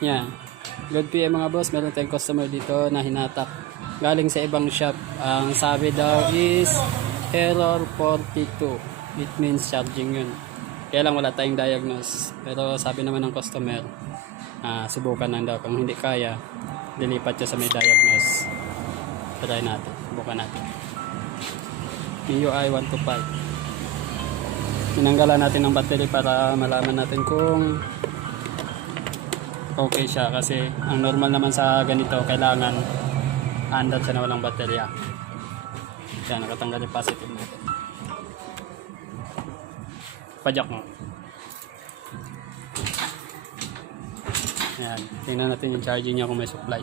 Yan. Good PM mga boss, meron tayong customer dito na hinatak. Galing sa ibang shop. Ang sabi daw is error 42. It means charging yun. Kaya lang wala tayong diagnose. Pero sabi naman ng customer, subukan lang daw. Kung hindi kaya, lilipat siya sa may diagnose. Try natin. Subukan natin. MIUI 125. Tinanggalan natin ng battery para malaman natin kung okay siya, kasi ang normal naman sa ganito kailangan andad siya na walang baterya. Yan, nakatanggal yung positive natin. Pajak mo. Yan, tingnan natin yung charging niya kung may supply.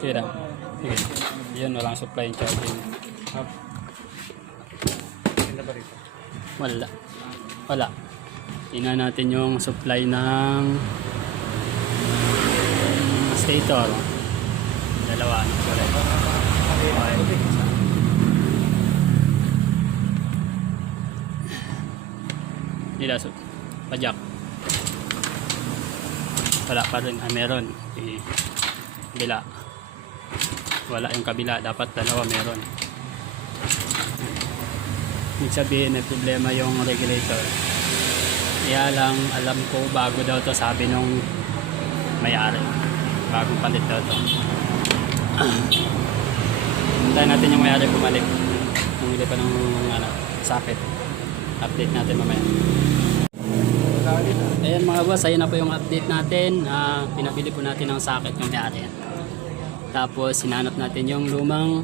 Tira. Sige. Yan, walang supply yung charging. Up. Wala. Wala. Tingnan natin yung supply ng stator. Dalawa. Okay. Nila pajak. Wala pa rin. Meron. Kabila. Wala yung kabila. Dapat dalawa meron. Ibig sabihin may problema yung regulator. Kaya lang alam ko bago daw to, sabi nung may-ari. Bagong palit daw to. Hintayin natin yung may-ari bumalik. Bumili pa ng socket. Update natin mamaya. Ayan mga boss, ayun na po yung update natin. Pinabili po natin ng socket yung may-ari. Tapos hinanap natin yung lumang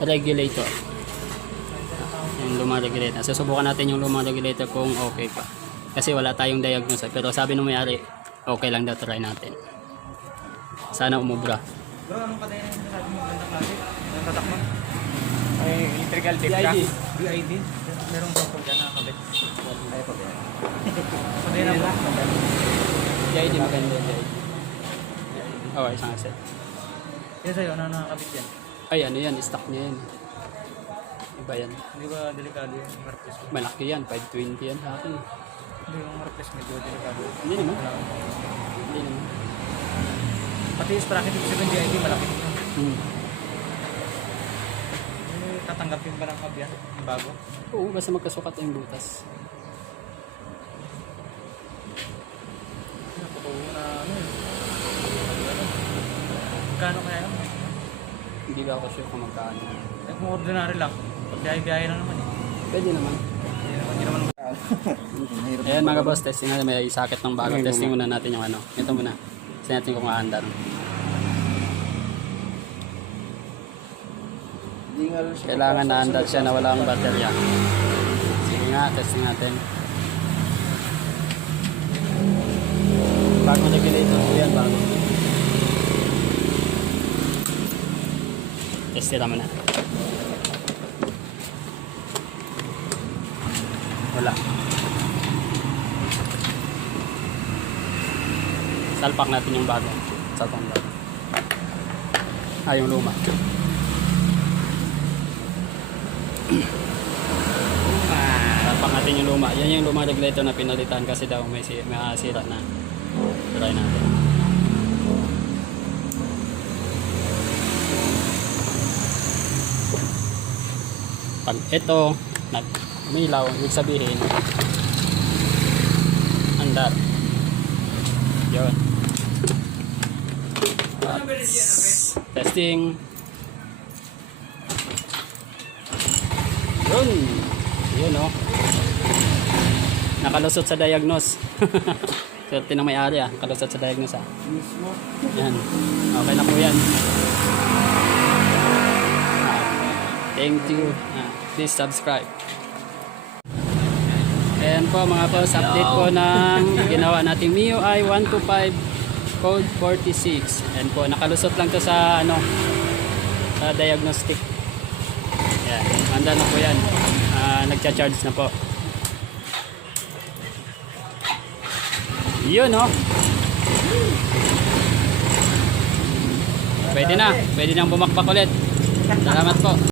regulator. Yung lumang regulator. Susubukan natin yung lumang regulator kung okay pa. Kasi wala tayong diagnose. Pero sabi nung may-ari, okay lang daw, try natin. Sana umubra. Bro, anong patay na yung sabi mo gandang klase? Ang tatak mo? Ay, electrical tape ka? BID? Merong bangko dyan nakakabit. Ay, pa ba yan? Patay na ba? BID maganda, BID. Okay, isang set. Yan sa'yo, ano nakakabit yan? Ay, ano yan, stock niya yan. Iba yan. Hindi ba delikado yung markers ko? Malaki yan, 520 yan sa akin. Hindi yung markers medyo delikado. Hindi naman. Hindi naman. Pati yung sprocket yung 7 BID malaki. Tatanggapin ba ng kabyan? Yung bago? Oo, basta magkasukat yung butas. Nakukuha na ano eh. Magkano kaya yun? Hindi ba ako sure kung magkano. Kung ordinary lang. Pagbiyahe-biyahe lang naman eh. Pwede naman. Hindi naman. Ayan mga boss, testing natin. May socket ng bago. Testing muna natin yung ano. Ito muna. Testing natin kung aandar. Kailangan na-andar siya na walang baterya. Sige nga, testing natin. Bagong regulator po yan, bago. Testing naman na. Wala. Salpak natin yung bago. Salpak yung bago. Yung luma. Salpak natin yung luma. Yan yung lumang regulator na pinalitan kasi daw may sira na. Try natin. Pag ito umilaw, ibig sabihin andar. Yun. Testing. Yun oh. Nakalusot sa diagnose. Swerte ng may-ari kalusot sa diagnose Yan. Okay na po yan. Thank you. Please subscribe. Ayan po mga boss, update po ng ginawa nating MIUI 125 code 46. Ayan po, nakalusot lang to sa sa diagnostic. Ayan, handa na po yan. Nagcha-charge na po. Yun oh. Pwede na bumakbak ulit. Salamat po.